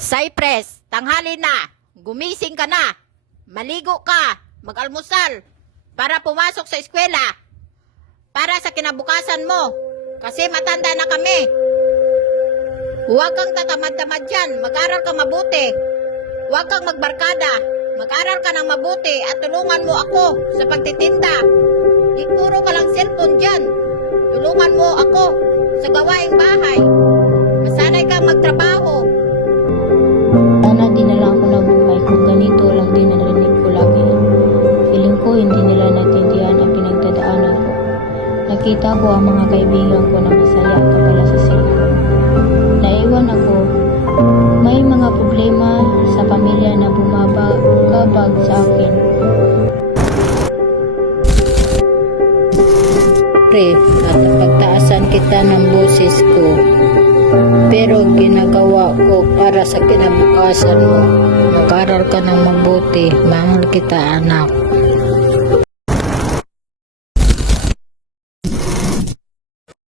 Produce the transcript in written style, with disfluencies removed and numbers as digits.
Cypress, tanghali na. Gumising ka na. Maligo ka. Mag-almusal. Para pumasok sa eskwela. Para sa kinabukasan mo. Kasi matanda na kami. Huwag kang tatamad-tamad dyan. Mag-aral ka mabuti. Huwag kang magbarkada. Mag-aral ka ng mabuti at tulungan mo ako sa pagtitinda. Di puro ka lang cellphone dyan. Tulungan mo ako sa gawaing bahay. Masanay kang magtrabaho. Sana di na lang ako nabuhay kung ganito lang din narinig ko lagi. Feeling ko hindi nila natindihan ang pinagdadaanan ko. Nakita ko ang mga kaibigan ko na masaya kapala sa cellphone. Naiwan ako. May mga problema sa pamilya na bumabagabag sa akin. Pre, at pagtaasan kita ng boses ko. Pero ginagawa ko para sa kinabukasan mo. Mag-aral ka ng mabuti. Mahal kita, anak.